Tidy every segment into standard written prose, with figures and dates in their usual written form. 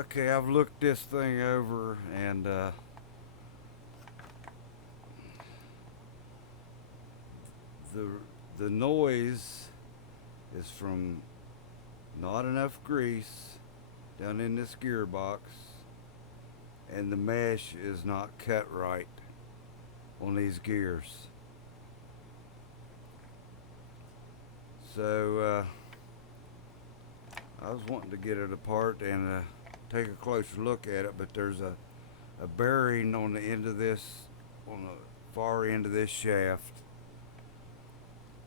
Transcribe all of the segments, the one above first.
Okay, I've looked this thing over, and the the noise is from not enough grease down in this gearbox, and the mesh is not cut right on these gears. So I was wanting to get it apart and take a closer look at it, but there's a bearing on the end of this, on the far end of this shaft.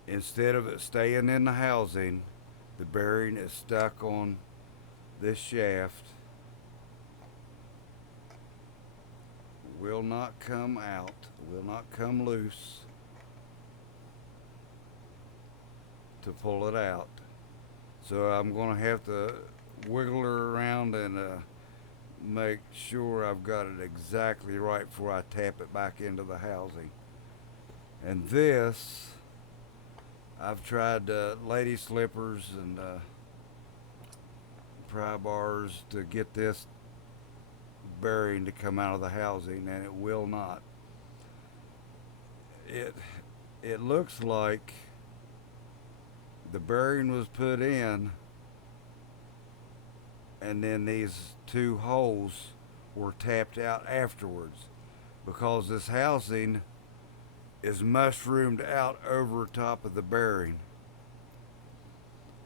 Instead of it staying in the housing, the bearing is stuck on this shaft, will not come out, will not come loose to pull it out. So I'm going to have to wiggle her around and make sure I've got it exactly right before I tap it back into the housing. And this, I've tried lady slippers and pry bars to get this bearing to come out of the housing, and it will not. It it looks like the bearing was put in, and then these two holes were tapped out afterwards because this housing is mushroomed out over top of the bearing.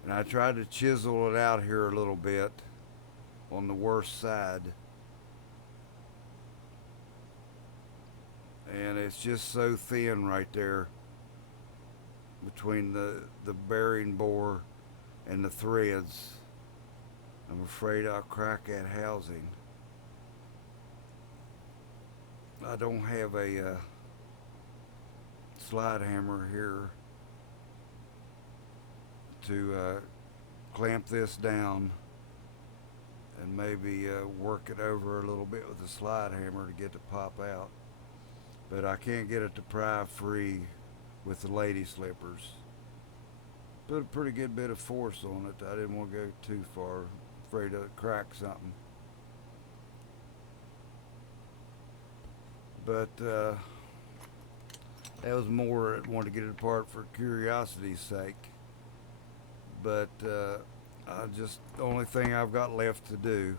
And I tried to chisel it out here a little bit on the worst side, and it's just so thin right there between the bearing bore and the threads. I'm afraid I'll crack that housing. I don't have a slide hammer here to clamp this down and maybe work it over a little bit with a slide hammer to get it to pop out. But I can't get it to pry free with the lady slippers. Put a pretty good bit of force on it. I didn't want to go too far, afraid to crack something. But that was more I wanted to get it apart for curiosity's sake. But I just the only thing I've got left to do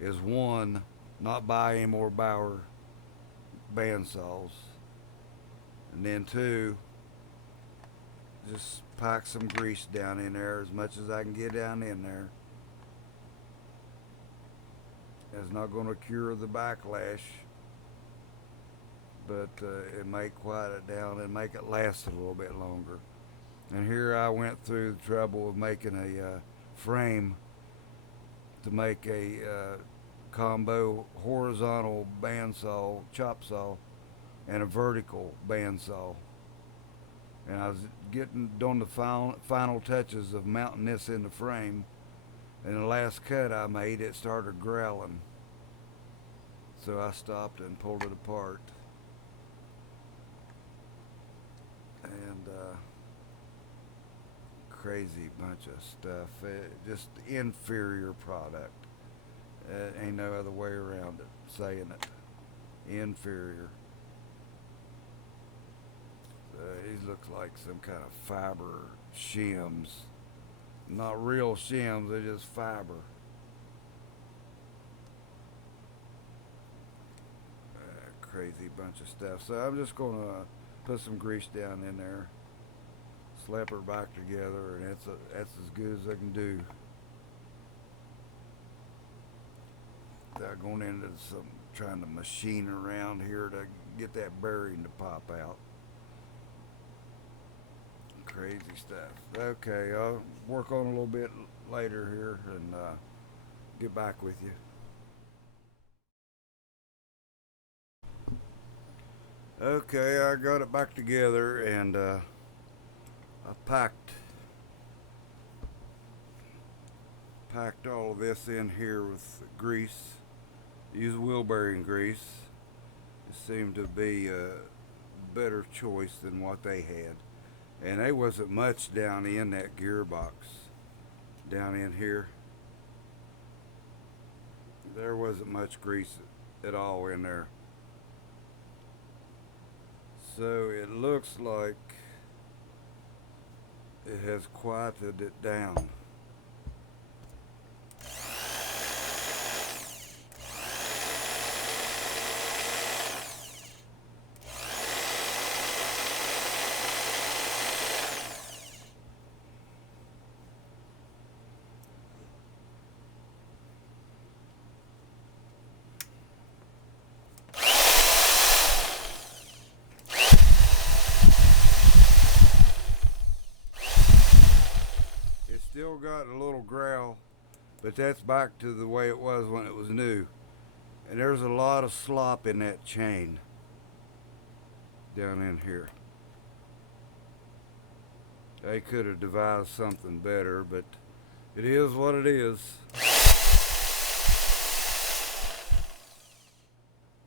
is one, not buy any more Bauer bandsaws, and then two, just pack some grease down in there as much as I can get down in there. It's not going to cure the backlash, but it may quiet it down and make it last a little bit longer. And here I went through the trouble of making a frame to make a combo horizontal bandsaw, chop saw, and a vertical bandsaw. And I was getting done the final touches of mounting this in the frame. And the last cut I made, it started growling. So I stopped and pulled it apart. And crazy bunch of stuff. Just inferior product. Ain't no other way around it, saying it. Inferior. These looks like some kind of fiber shims. Not real shims, they're just fiber. Crazy bunch of stuff. So I'm just going to put some grease down in there, slap her back together, and that's as good as I can do. Without going into some trying to machine around here to get that bearing to pop out. Crazy stuff. Okay, I'll work on a little bit later here and get back with you. Okay, I got it back together, and I packed all of this in here with grease. Use wheel bearing grease. It seemed to be a better choice than what they had. And there wasn't much down in that gearbox, down in here. There wasn't much grease at all in there. So it looks like it has quieted it down. It's still got a little growl, but that's back to the way it was when it was new. And there's a lot of slop in that chain down in here. They could have devised something better, but it is what it is.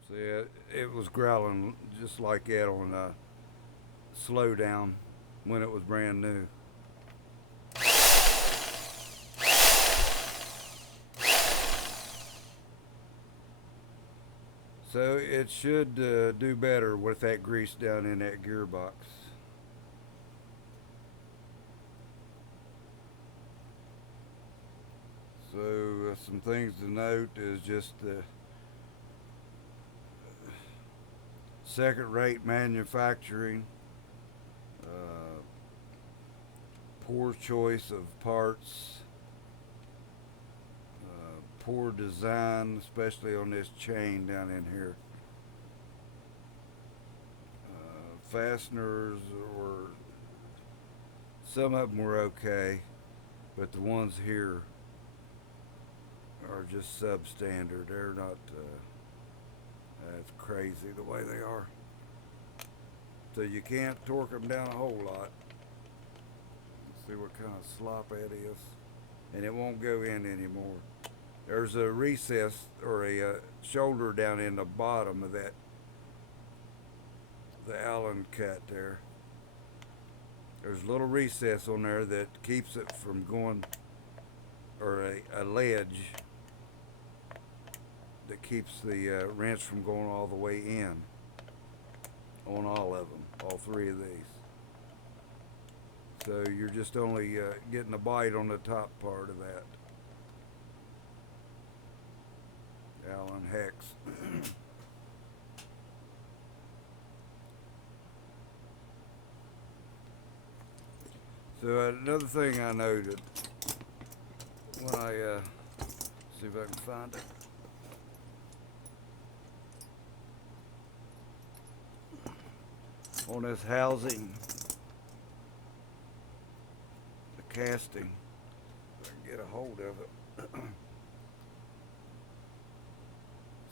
See, it was growling just like that on slow down when it was brand new. So it should do better with that grease down in that gearbox. So some things to note is just the second-rate manufacturing, uh, poor choice of parts, poor design, especially on this chain down in here. Fasteners were, some of them were okay, but the ones here are just substandard. They're not, that's crazy the way they are. So you can't torque them down a whole lot. Let's see what kind of slop that is. And it won't go in anymore. There's a recess or a shoulder down in the bottom of that, the Allen cut there. There's a little recess on there that keeps it from going, or a ledge that keeps the wrench from going all the way in on all of them, all three of these. So you're just only getting a bite on the top part of that. Allen hex. So another thing I noted when I see if I can find it. On this housing, the casting, if I can get a hold of it.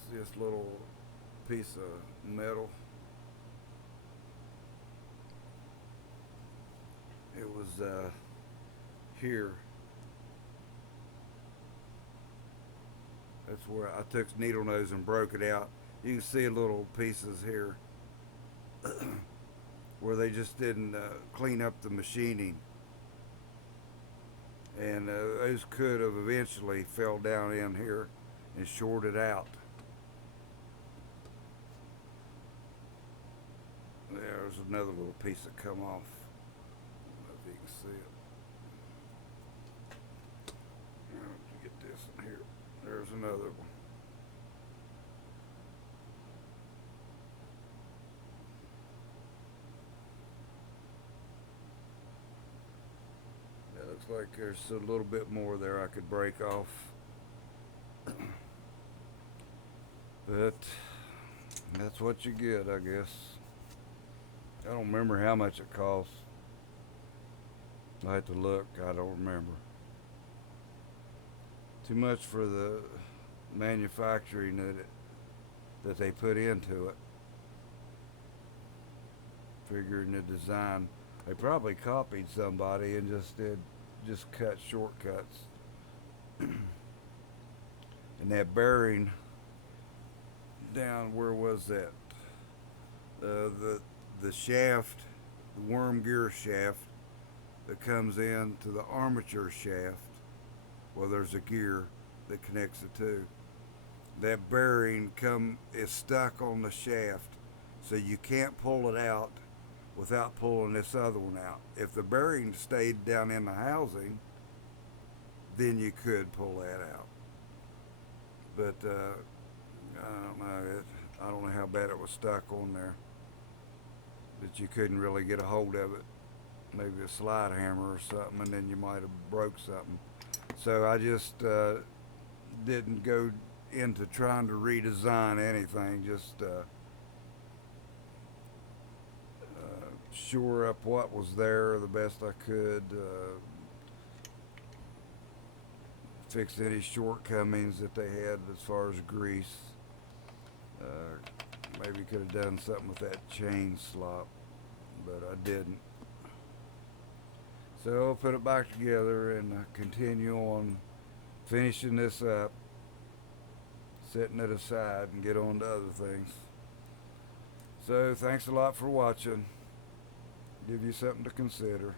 It's this little piece of metal. It was here. That's where I took needle nose and broke it out. You can see little pieces here where they just didn't clean up the machining, and those could have eventually fell down in here and shorted out. There's another little piece that come off. I don't know if you can see it. Get this in here. There's another one. It looks like there's a little bit more there I could break off. But that's what you get, I guess. I don't remember how much it costs. I have to look. I don't remember. Too much for the manufacturing that they put into it. Figuring the design, they probably copied somebody and just cut shortcuts. And that bearing down, where was that? The shaft, the worm gear shaft that comes into the armature shaft. Well, there's a gear that connects the two. that bearing is stuck on the shaft, so you can't pull it out without pulling this other one out. If the bearing stayed down in the housing, then you could pull that out. But I don't know. I don't know how bad it was stuck on there, that you couldn't really get a hold of it. Maybe a slide hammer or something, and then you might have broke something. So I just didn't go into trying to redesign anything. Just shore up what was there the best I could. Fix any shortcomings that they had as far as grease. Uh, Maybe could have done something with that chain slop, but I didn't. So I'll put it back together and continue on finishing this up, setting it aside, and get on to other things. So thanks a lot for watching. Give you something to consider.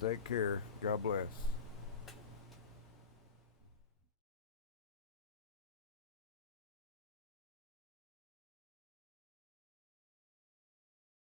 Take care. God bless.